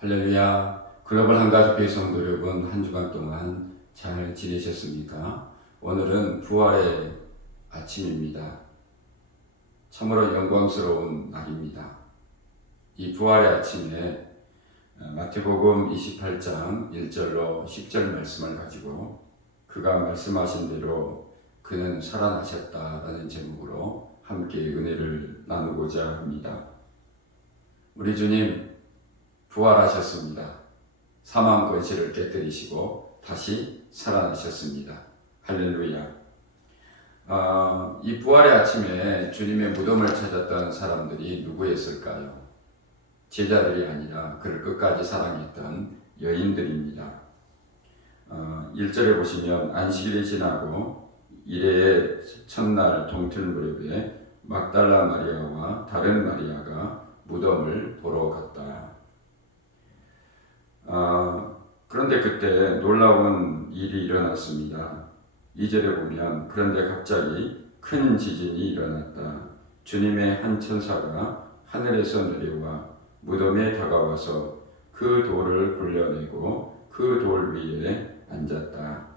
할렐루야. 글로벌 한가족교회 성도 여러분, 한 주간 동안 잘 지내셨습니까? 오늘은 부활의 아침입니다. 참으로 영광스러운 날입니다. 이 부활의 아침에 마태복음 28장 1절로 10절 말씀을 가지고 그가 말씀하신 대로 그는 살아나셨다라는 제목으로 함께 은혜를 나누고자 합니다. 우리 주님 부활하셨습니다. 사망 권세를 깨뜨리시고 다시 살아나셨습니다. 할렐루야. 이 부활의 아침에 주님의 무덤을 찾았던 사람들이 누구였을까요? 제자들이 아니라 그를 끝까지 사랑했던 여인들입니다. 1절에 보시면 안식일이 지나고 이레의 첫날 동틀 무렵에 막달라 마리아와 다른 마리아가 무덤을 보러 갔다. 그런데 그때 놀라운 일이 일어났습니다. 2절에 보면 그런데 갑자기 큰 지진이 일어났다. 주님의 한 천사가 하늘에서 내려와 무덤에 다가와서 그 돌을 굴려내고 그 돌 위에 앉았다.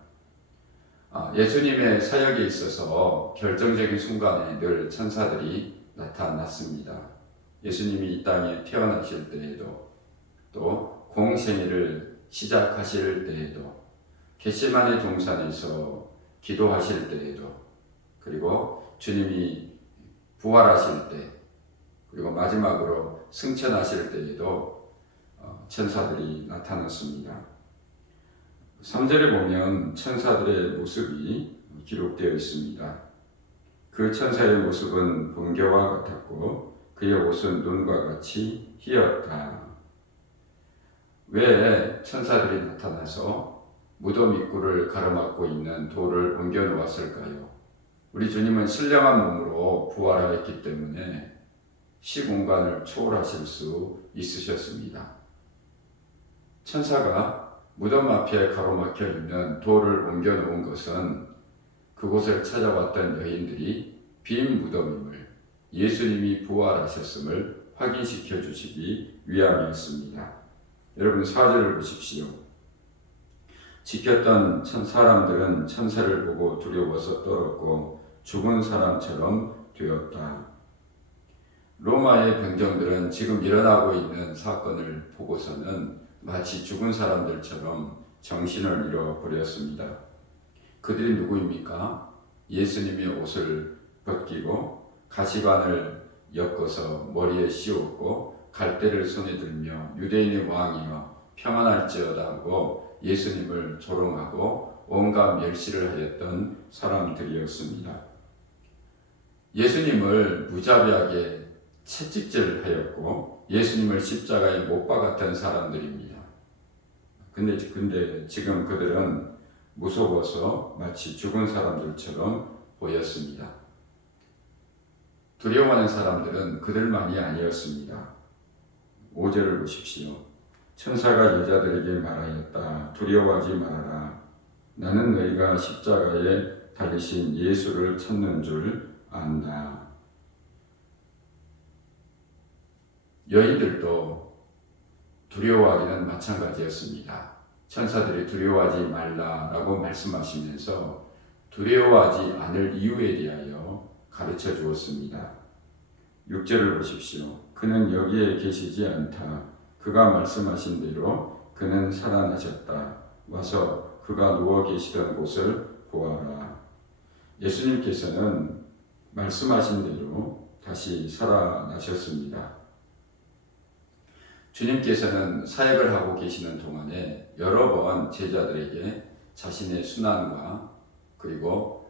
예수님의 사역에 있어서 결정적인 순간에 늘 천사들이 나타났습니다. 예수님이 이 땅에 태어나실 때에도 또 공생애를 시작하실 때에도 겟세마네 동산에서 기도하실 때에도 그리고 주님이 부활하실 때 그리고 마지막으로 승천하실 때에도 천사들이 나타났습니다. 3절에 보면 천사들의 모습이 기록되어 있습니다. 그 천사의 모습은 번개와 같았고 그의 옷은 눈과 같이 희었다. 왜 천사들이 나타나서 무덤 입구를 가로막고 있는 돌을 옮겨 놓았을까요? 우리 주님은 신령한 몸으로 부활하였기 때문에 시공간을 초월하실 수 있으셨습니다. 천사가 무덤 앞에 가로막혀 있는 돌을 옮겨 놓은 것은 그곳을 찾아왔던 여인들이 빈 무덤임을, 예수님이 부활하셨음을 확인시켜 주시기 위함이었습니다. 여러분 4절을 보십시오. 지켰던 사람들은 천사를 보고 두려워서 떨었고 죽은 사람처럼 되었다. 로마의 병정들은 지금 일어나고 있는 사건을 보고서는 마치 죽은 사람들처럼 정신을 잃어버렸습니다. 그들이 누구입니까? 예수님의 옷을 벗기고 가시관을 엮어서 머리에 씌웠고 갈대를 손에 들며 유대인의 왕이여 평안할지어다 하고 예수님을 조롱하고 온갖 멸시를 하였던 사람들이었습니다. 예수님을 무자비하게 채찍질하였고 예수님을 십자가에 못 박았던 사람들입니다. 근데 지금 그들은 무서워서 마치 죽은 사람들처럼 보였습니다. 두려워하는 사람들은 그들만이 아니었습니다. 5절을 보십시오. 천사가 여자들에게 말하였다. 두려워하지 말아라. 나는 너희가 십자가에 달리신 예수를 찾는 줄 안다. 여인들도 두려워하기는 마찬가지였습니다. 천사들이 두려워하지 말라라고 말씀하시면서 두려워하지 않을 이유에 대하여 가르쳐 주었습니다. 6절을 보십시오. 그는 여기에 계시지 않다. 그가 말씀하신 대로 그는 살아나셨다. 와서 그가 누워 계시던 곳을 보아라. 예수님께서는 말씀하신 대로 다시 살아나셨습니다. 주님께서는 사역을 하고 계시는 동안에 여러 번 제자들에게 자신의 순환과 그리고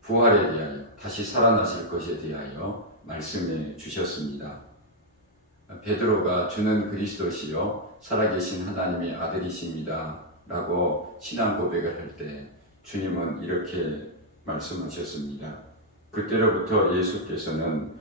부활에 대하여 다시 살아나실 것에 대하여 말씀해 주셨습니다. 베드로가 주는 그리스도시요 살아계신 하나님의 아들이십니다 라고 신앙 고백을 할 때 주님은 이렇게 말씀하셨습니다. 그때로부터 예수께서는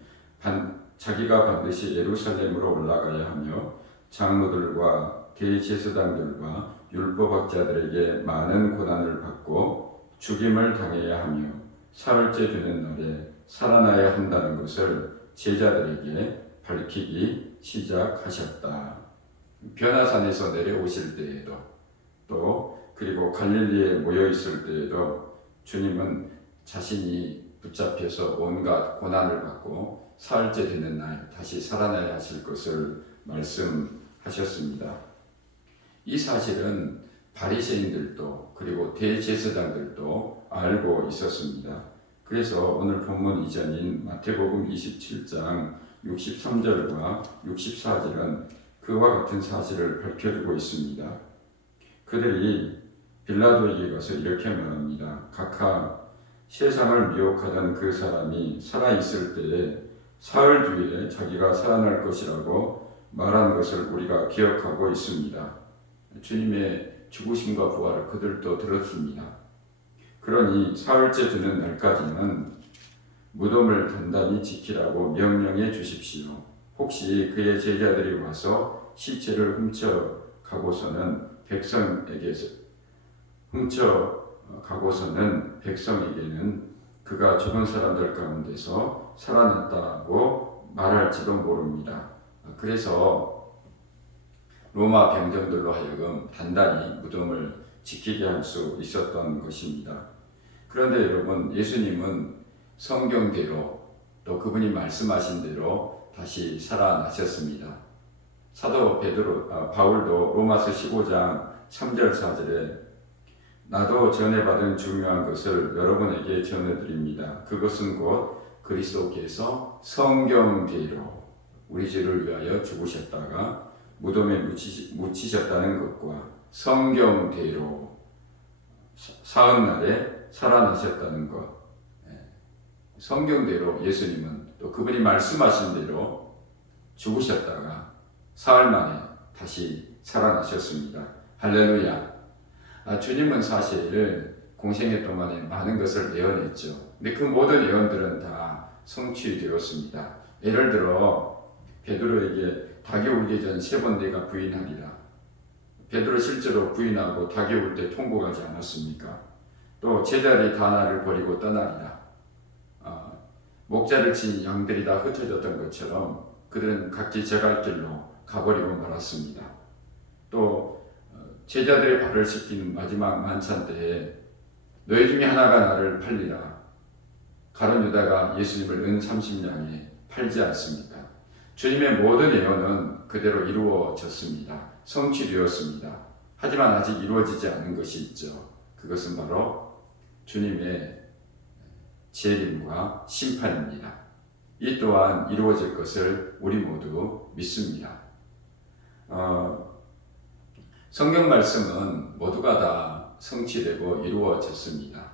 자기가 반드시 예루살렘으로 올라가야 하며 장로들과 대제사장들과 율법학자들에게 많은 고난을 받고 죽임을 당해야 하며 사흘째 되는 날에 살아나야 한다는 것을 제자들에게 밝히기 시작하셨다. 변화산에서 내려오실 때에도 또 그리고 갈릴리에 모여 있을 때에도 주님은 자신이 붙잡혀서 온갖 고난을 받고 사흘째 되는 날 다시 살아나야 하실 것을 말씀하셨습니다. 이 사실은 바리새인들도 그리고 대제사장들도 알고 있었습니다. 그래서 오늘 본문 이전인 마태복음 27장 63절과 64절은 그와 같은 사실을 밝혀주고 있습니다. 그들이 빌라도에게 가서 이렇게 말합니다. 각하 세상을 미혹하던 그 사람이 살아있을 때에 사흘 뒤에 자기가 살아날 것이라고 말한 것을 우리가 기억하고 있습니다. 주님의 죽으심과 부활을 그들도 들었습니다. 그러니 사흘째 되는 날까지는 무덤을 단단히 지키라고 명령해 주십시오. 혹시 그의 제자들이 와서 시체를 훔쳐가고서는 백성에게는 그가 죽은 사람들 가운데서 살아났다고 말할지도 모릅니다. 그래서 로마 병정들로 하여금 단단히 무덤을 지키게 할 수 있었던 것입니다. 그런데 여러분, 예수님은 성경대로 또 그분이 말씀하신 대로 다시 살아나셨습니다. 사도 바울도 로마서 15장 3절 4절에 나도 전해받은 중요한 것을 여러분에게 전해드립니다. 그것은 곧 그리스도께서 성경대로 우리 죄를 위하여 죽으셨다가 무덤에 묻히셨다는 것과 성경대로 사흘날에 살아나셨다는 것, 성경대로 예수님은 또 그분이 말씀하신 대로 죽으셨다가 사흘 만에 다시 살아나셨습니다. 할렐루야. 주님은 사실 공생애 동안에 많은 것을 예언했죠. 근데 그 모든 예언들은 다 성취되었습니다. 예를 들어 베드로에게 닭이 울기 전 3번 네가 부인하리라. 베드로 실제로 부인하고 닭이 울 때 통곡하지 않았습니까? 또 제자들이 다 나를 버리고 떠나리라. 목자를 친 양들이 다 흩어졌던 것처럼 그들은 각기 제갈 길로 가버리고 말았습니다. 또 제자들의 발을 씻기는 마지막 만찬 때에 너희 중에 하나가 나를 팔리라. 가룟 유다가 예수님을 은 30냥에 팔지 않습니까? 주님의 모든 예언은 그대로 이루어졌습니다. 성취되었습니다. 하지만 아직 이루어지지 않은 것이 있죠. 그것은 바로 주님의 재림과 심판입니다. 이 또한 이루어질 것을 우리 모두 믿습니다. 성경 말씀은 모두가 다 성취되고 이루어졌습니다.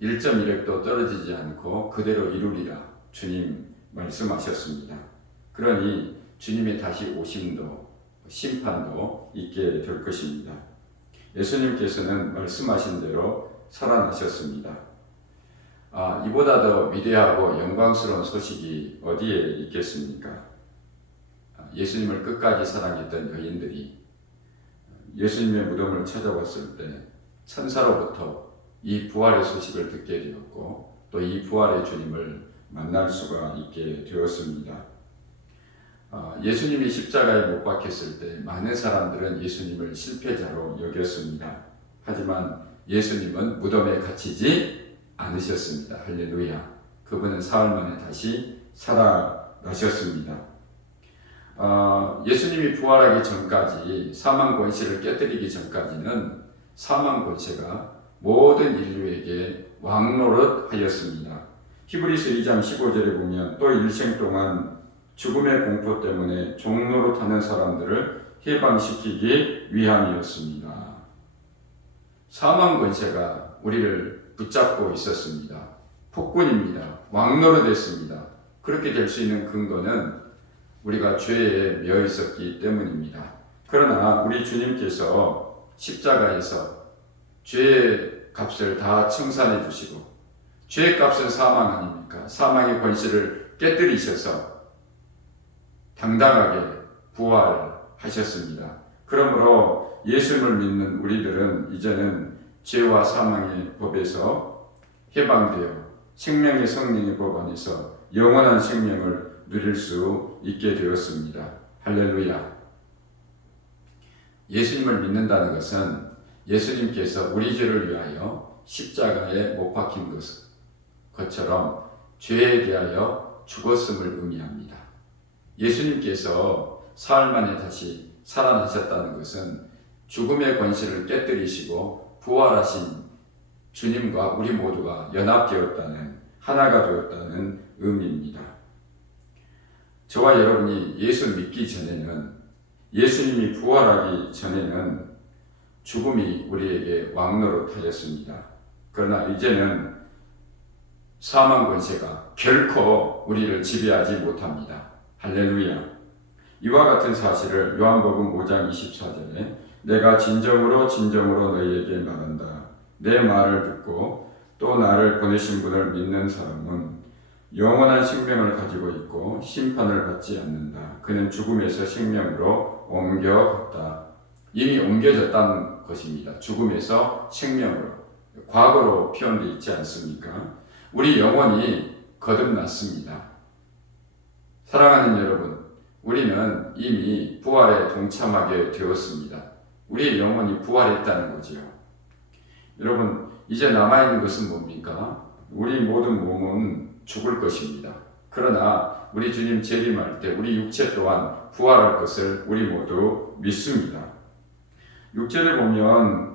1.1획도 떨어지지 않고 그대로 이루리라 주님 말씀하셨습니다. 그러니 주님의 다시 오심도 심판도 있게 될 것입니다. 예수님께서는 말씀하신 대로 살아나셨습니다. 이보다 더 위대하고 영광스러운 소식이 어디에 있겠습니까? 예수님을 끝까지 사랑했던 여인들이 예수님의 무덤을 찾아왔을 때 천사로부터 이 부활의 소식을 듣게 되었고 또 이 부활의 주님을 만날 수가 있게 되었습니다. 예수님이 십자가에 못 박혔을 때 많은 사람들은 예수님을 실패자로 여겼습니다. 하지만 예수님은 무덤에 갇히지 않으셨습니다. 할렐루야. 그분은 사흘 만에 다시 살아나셨습니다. 예수님이 부활하기 전까지 사망 권세를 깨뜨리기 전까지는 사망 권세가 모든 인류에게 왕노릇 하였습니다. 히브리서 2장 15절에 보면 또 일생 동안 죽음의 공포 때문에 종노릇하는 사람들을 해방시키기 위함이었습니다. 사망 권세가 우리를 붙잡고 있었습니다. 폭군입니다. 왕노릇했습니다. 그렇게 될 수 있는 근거는 우리가 죄에 매여 있었기 때문입니다. 그러나 우리 주님께서 십자가에서 죄의 값을 다 청산해 주시고 죄의 값은 사망 아닙니까? 사망의 권세를 깨뜨리셔서 당당하게 부활하셨습니다. 그러므로 예수님을 믿는 우리들은 이제는 죄와 사망의 법에서 해방되어 생명의 성령의 법 안에서 영원한 생명을 누릴 수 있게 되었습니다. 할렐루야. 예수님을 믿는다는 것은 예수님께서 우리 죄를 위하여 십자가에 못 박힌 것처럼 죄에 대하여 죽었음을 의미합니다. 예수님께서 사흘 만에 다시 살아나셨다는 것은 죽음의 권세를 깨뜨리시고 부활하신 주님과 우리 모두가 연합되었다는, 하나가 되었다는 의미입니다. 저와 여러분이 예수 믿기 전에는, 예수님이 부활하기 전에는 죽음이 우리에게 왕노릇하였습니다. 그러나 이제는 사망 권세가 결코 우리를 지배하지 못합니다. 할렐루야. 이와 같은 사실을 요한복음 5장 24절에 내가 진정으로 너희에게 말한다. 내 말을 듣고 또 나를 보내신 분을 믿는 사람은 영원한 생명을 가지고 있고 심판을 받지 않는다. 그는 죽음에서 생명으로 옮겨갔다. 이미 옮겨졌다는 것입니다. 죽음에서 생명으로. 과거로 표현되어 있지 않습니까? 우리 영혼이 거듭났습니다. 사랑하는 여러분, 우리는 이미 부활에 동참하게 되었습니다. 우리의 영혼이 부활했다는 거지요. 여러분, 이제 남아있는 것은 뭡니까? 우리 모든 몸은 죽을 것입니다. 그러나 우리 주님 재림할 때 우리 육체 또한 부활할 것을 우리 모두 믿습니다. 6절에 보면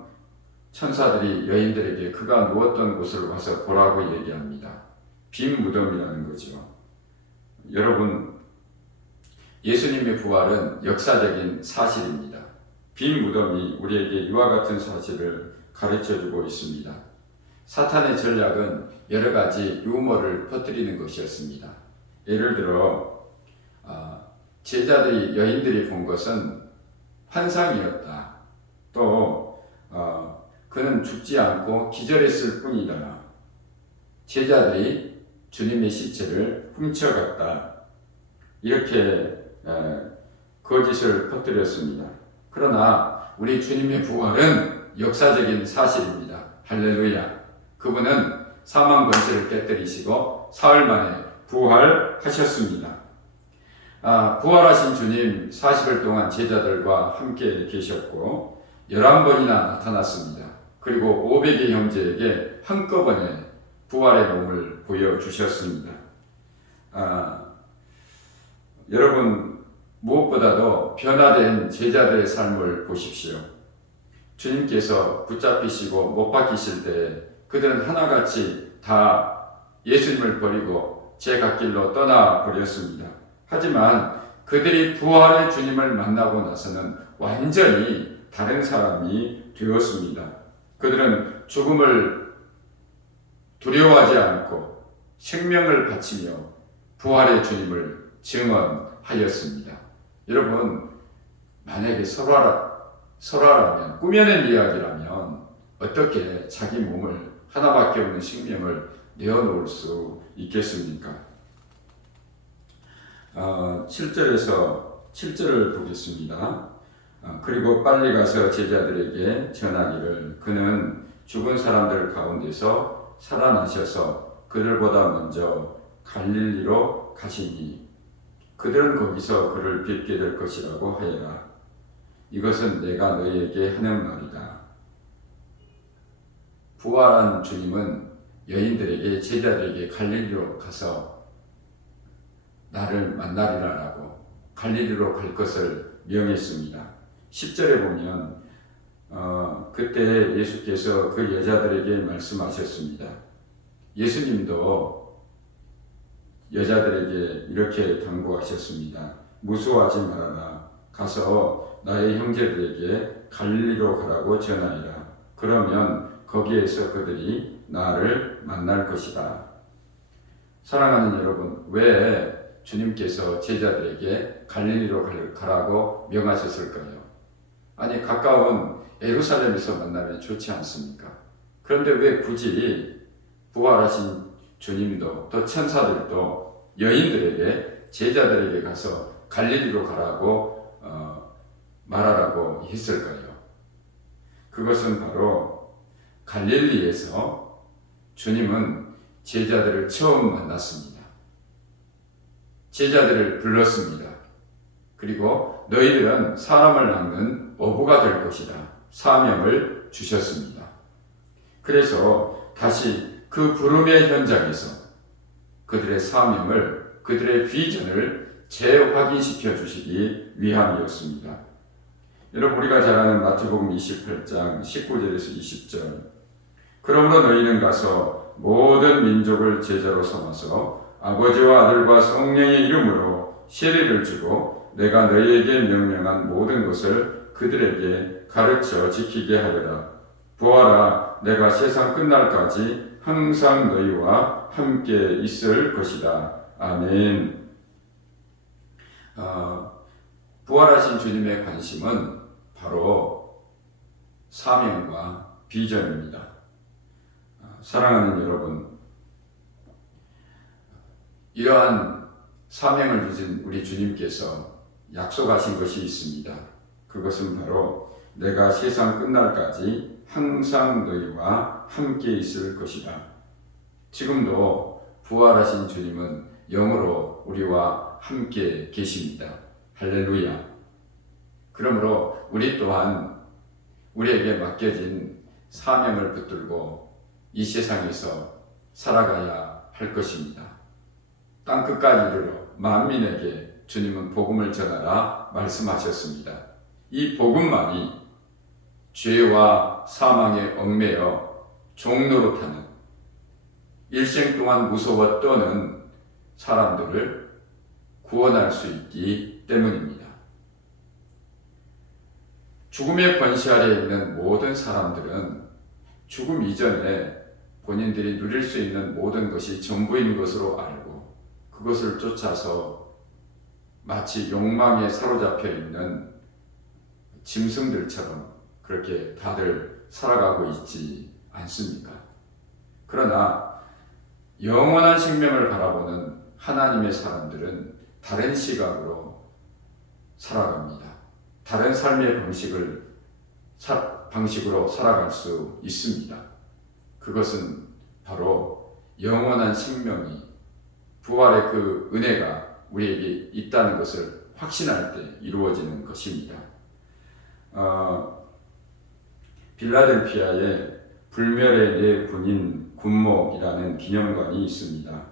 천사들이 여인들에게 그가 누웠던 곳을 와서 보라고 얘기합니다. 빈 무덤이라는 거죠. 여러분, 예수님의 부활은 역사적인 사실입니다. 빈 무덤이 우리에게 이와 같은 사실을 가르쳐주고 있습니다. 사탄의 전략은 여러 가지 유머를 퍼뜨리는 것이었습니다. 예를 들어 제자들이, 여인들이 본 것은 환상이었다. 또 그는 죽지 않고 기절했을 뿐이다. 제자들이 주님의 시체를 훔쳐갔다. 이렇게 거짓을 퍼뜨렸습니다. 그러나 우리 주님의 부활은 역사적인 사실입니다. 할렐루야. 그분은 사망 권세를 깨뜨리시고 사흘 만에 부활하셨습니다. 부활하신 주님 40일 동안 제자들과 함께 계셨고 11번이나 나타났습니다. 그리고 500의 형제에게 한꺼번에 부활의 몸을 보여주셨습니다. 여러분, 무엇보다도 변화된 제자들의 삶을 보십시오. 주님께서 붙잡히시고 못 박히실 때 그들은 하나같이 다 예수님을 버리고 제갓길로 떠나버렸습니다. 하지만 그들이 부활의 주님을 만나고 나서는 완전히 다른 사람이 되었습니다. 그들은 죽음을 두려워하지 않고 생명을 바치며 부활의 주님을 증언하였습니다. 여러분, 만약에 설화라면, 꾸며낸 이야기라면 어떻게 자기 몸을, 하나밖에 없는 생명을 내어놓을 수 있겠습니까? 7절을 보겠습니다. 그리고 빨리 가서 제자들에게 전하기를 그는 죽은 사람들 가운데서 살아나셔서 그들보다 먼저 갈릴리로 가시니 그들은 거기서 그를 뵙게 될 것이라고 하여라. 이것은 내가 너희에게 하는 말이다. 부활한 주님은 여인들에게, 제자들에게 갈릴리로 가서 나를 만나리라라고 갈릴리로 갈 것을 명했습니다. 10절에 보면 그때 예수께서 그 여자들에게 말씀하셨습니다. 예수님도 여자들에게 이렇게 당부하셨습니다. 무수하지 말아라. 가서 나의 형제들에게 갈릴리로 가라고 전하리라. 그러면 거기에서 그들이 나를 만날 것이다. 사랑하는 여러분, 왜 주님께서 제자들에게 갈릴리로 가라고 명하셨을까요? 아니, 가까운 예루살렘에서 만나면 좋지 않습니까? 그런데 왜 굳이 부활하신 주님도 또 천사들도 여인들에게, 제자들에게 가서 갈릴리로 가라고 말하라고 했을까요? 그것은 바로 갈릴리에서 주님은 제자들을 처음 만났습니다. 제자들을 불렀습니다. 그리고 너희들은 사람을 낚는 어부가 될 것이다. 사명을 주셨습니다. 그래서 다시 그 부름의 현장에서 그들의 사명을, 그들의 비전을 재확인시켜 주시기 위함이었습니다. 여러분, 우리가 잘 아는 마태복음 28장 19절에서 20절. 그러므로 너희는 가서 모든 민족을 제자로 삼아서 아버지와 아들과 성령의 이름으로 세례를 주고 내가 너희에게 명령한 모든 것을 그들에게 가르쳐 지키게 하리라. 보아라, 내가 세상 끝날까지 항상 너희와 함께 있을 것이다. 아멘. 부활하신 주님의 관심은 바로 사명과 비전입니다. 사랑하는 여러분, 이러한 사명을 주신 우리 주님께서 약속하신 것이 있습니다. 그것은 바로 내가 세상 끝날까지 항상 너희와 함께 있을 것이다. 지금도 부활하신 주님은 영으로 우리와 함께 계십니다. 할렐루야. 그러므로 우리 또한 우리에게 맡겨진 사명을 붙들고 이 세상에서 살아가야 할 것입니다. 땅끝까지 이르러 만민에게 주님은 복음을 전하라 말씀하셨습니다. 이 복음만이 죄와 사망에 얽매여 종노릇하는 일생 동안 무서워 떠는 사람들을 구원할 수 있기 때문입니다. 죽음의 권세 아래에 있는 모든 사람들은 죽음 이전에 본인들이 누릴 수 있는 모든 것이 전부인 것으로 알고 그것을 쫓아서 마치 욕망에 사로잡혀 있는 짐승들처럼 그렇게 다들 살아가고 있지 않습니까? 그러나 영원한 생명을 바라보는 하나님의 사람들은 다른 시각으로 살아갑니다. 다른 삶의 방식으로 살아갈 수 있습니다. 그것은 바로 영원한 생명이, 부활의 그 은혜가 우리에게 있다는 것을 확신할 때 이루어지는 것입니다. 빌라델피아에 불멸의 네 군인 군목이라는 기념관이 있습니다.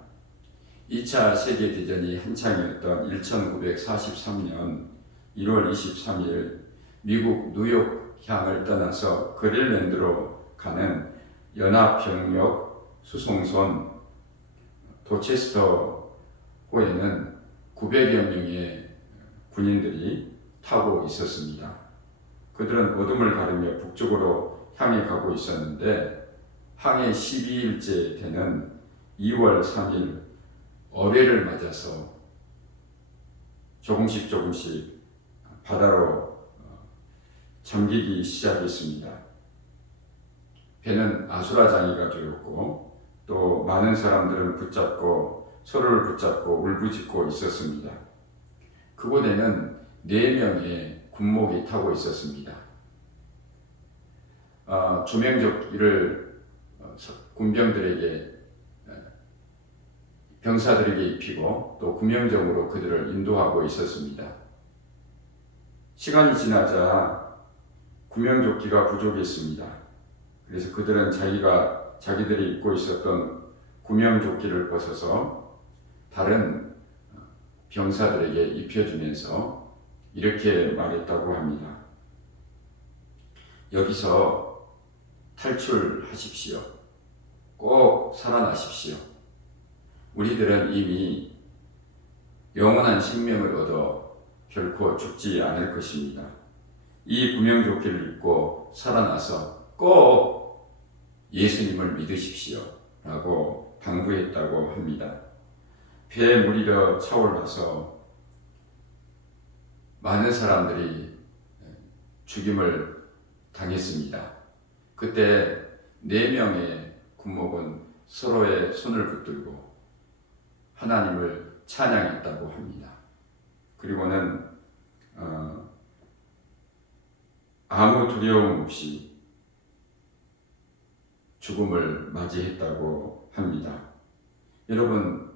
2차 세계대전이 한창이었던 1943년 1월 23일 미국 뉴욕향을 떠나서 그릴랜드로 가는 연합병력 수송선 도체스터호에는 900여 명의 군인들이 타고 있었습니다. 그들은 어둠을 가르며 북쪽으로 향해 가고 있었는데 항해 12일째 되는 2월 3일 어뢰를 맞아서 조금씩 바다로 잠기기 시작했습니다. 배는 아수라장이가 되었고 또 많은 사람들은 서로를 붙잡고 울부짖고 있었습니다. 그곳에는 4명의 군목이 타고 있었습니다. 조명조끼를 병사들에게 입히고 또 구명정으로 그들을 인도하고 있었습니다. 시간이 지나자 구명조끼가 부족했습니다. 그래서 그들은 자기들이 입고 있었던 구명조끼를 벗어서 다른 병사들에게 입혀주면서 이렇게 말했다고 합니다. 여기서 탈출하십시오. 꼭 살아나십시오. 우리들은 이미 영원한 생명을 얻어 결코 죽지 않을 것입니다. 이 구명조끼를 입고 살아나서 꼭 예수님을 믿으십시오. 라고 당부했다고 합니다. 배에 물이 더 차올라서 많은 사람들이 죽임을 당했습니다. 그때 4명의 군목은 서로의 손을 붙들고 하나님을 찬양했다고 합니다. 그리고는 아무 두려움 없이 죽음을 맞이했다고 합니다. 여러분,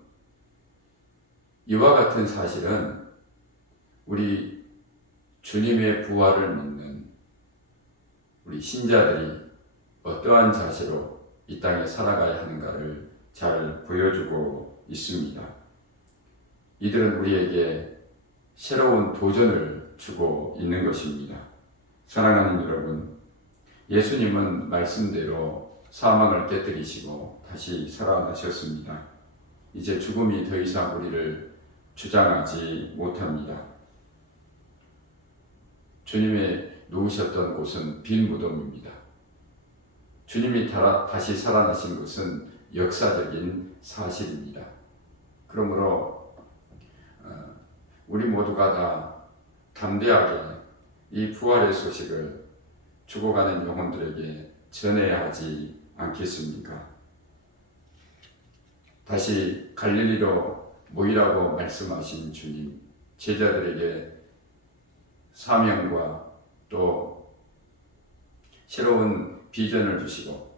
이와 같은 사실은 우리 주님의 부활을 믿는 우리 신자들이 어떠한 자세로 이 땅에 살아가야 하는가를 잘 보여주고 있습니다. 이들은 우리에게 새로운 도전을 주고 있는 것입니다. 사랑하는 여러분, 예수님은 말씀대로 사망을 깨뜨리시고 다시 살아나셨습니다. 이제 죽음이 더 이상 우리를 주장하지 못합니다. 주님의 누우셨던 곳은 빈 무덤입니다. 주님이 다시 살아나신 것은 역사적인 사실입니다. 그러므로 우리 모두가 다 담대하게 이 부활의 소식을 죽어가는 영혼들에게 전해야 하지 않겠습니까? 다시 갈릴리로 모이라고 말씀하신 주님, 제자들에게 사명과 또 새로운 비전을 주시고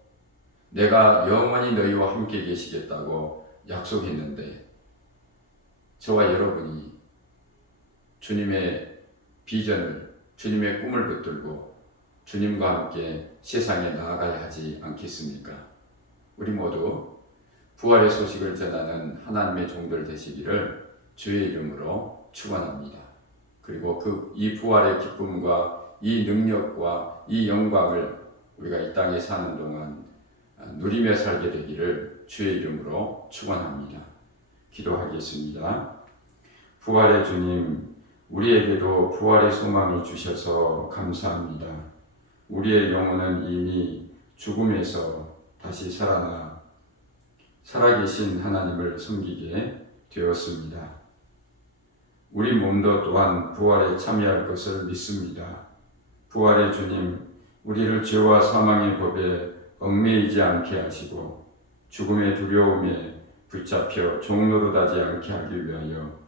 내가 영원히 너희와 함께 계시겠다고 약속했는데 저와 여러분이 주님의 비전을, 주님의 꿈을 붙들고 주님과 함께 세상에 나아가야 하지 않겠습니까? 우리 모두 부활의 소식을 전하는 하나님의 종들 되시기를 주의 이름으로 축원합니다. 그리고 이 부활의 기쁨과 이 능력과 이 영광을 우리가 이 땅에 사는 동안 누리며 살게 되기를 주의 이름으로 축원합니다. 기도하겠습니다. 부활의 주님, 우리에게도 부활의 소망을 주셔서 감사합니다. 우리의 영혼은 이미 죽음에서 다시 살아나 살아계신 하나님을 섬기게 되었습니다. 우리 몸도 또한 부활에 참여할 것을 믿습니다. 부활의 주님, 우리를 죄와 사망의 법에 얽매이지 않게 하시고 죽음의 두려움에 붙잡혀 종노릇하지 않게 하기 위하여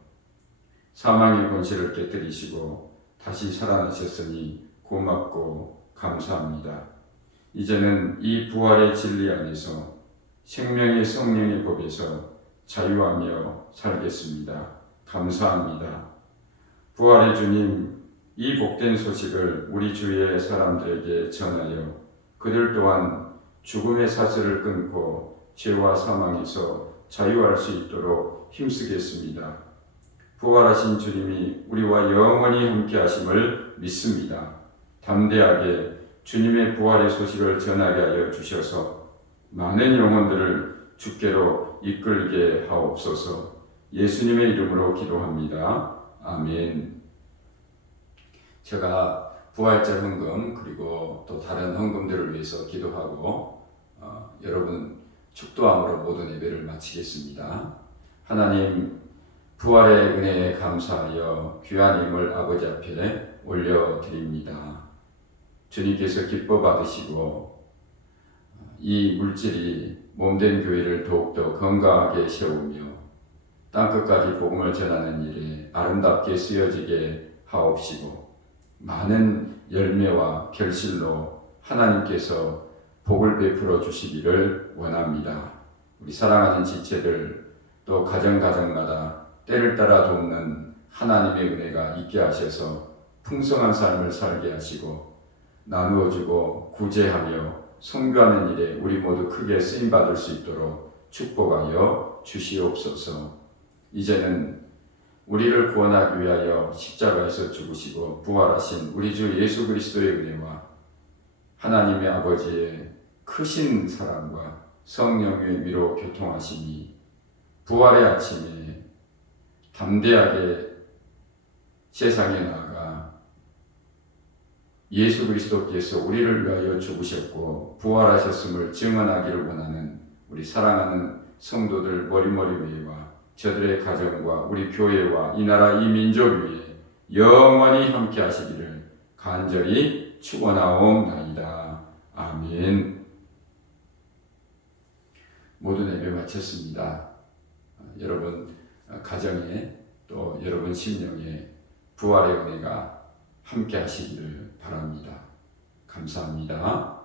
사망의 권세를 깨뜨리시고 다시 살아나셨으니 고맙고 감사합니다. 이제는 이 부활의 진리 안에서 생명의 성령의 법에서 자유하며 살겠습니다. 감사합니다. 부활의 주님, 이 복된 소식을 우리 주위의 사람들에게 전하여 그들 또한 죽음의 사슬을 끊고 죄와 사망에서 자유할 수 있도록 힘쓰겠습니다. 부활하신 주님이 우리와 영원히 함께 하심을 믿습니다. 담대하게 주님의 부활의 소식을 전하게 하여 주셔서 많은 영혼들을 주께로 이끌게 하옵소서. 예수님의 이름으로 기도합니다. 아멘. 제가 부활절 헌금 그리고 또 다른 헌금들을 위해서 기도하고 여러분 축도함으로 모든 예배를 마치겠습니다. 하나님, 부활의 은혜에 감사하여 귀한 힘을 아버지 앞에 올려드립니다. 주님께서 기뻐 받으시고 이 물질이 몸된 교회를 더욱더 건강하게 세우며 땅끝까지 복음을 전하는 일에 아름답게 쓰여지게 하옵시고 많은 열매와 결실로 하나님께서 복을 베풀어 주시기를 원합니다. 우리 사랑하는 지체들 또 가정마다 때를 따라 돕는 하나님의 은혜가 있게 하셔서 풍성한 삶을 살게 하시고 나누어주고 구제하며 선교하는 일에 우리 모두 크게 쓰임받을 수 있도록 축복하여 주시옵소서. 이제는 우리를 구원하기 위하여 십자가에서 죽으시고 부활하신 우리 주 예수 그리스도의 은혜와 하나님의 아버지의 크신 사랑과 성령의 위로 교통하시니 부활의 아침에 담대하게 세상에 나아가 예수 그리스도께서 우리를 위하여 죽으셨고 부활하셨음을 증언하기를 원하는 우리 사랑하는 성도들 머리머리 위에와 저들의 가정과 우리 교회와 이 나라 이 민족 위에 영원히 함께 하시기를 간절히 축원하옵나이다. 아멘. 모든 예배 마쳤습니다. 여러분 가정에 또 여러분 심령에 부활의 은혜가 함께 하시기를 바랍니다. 감사합니다.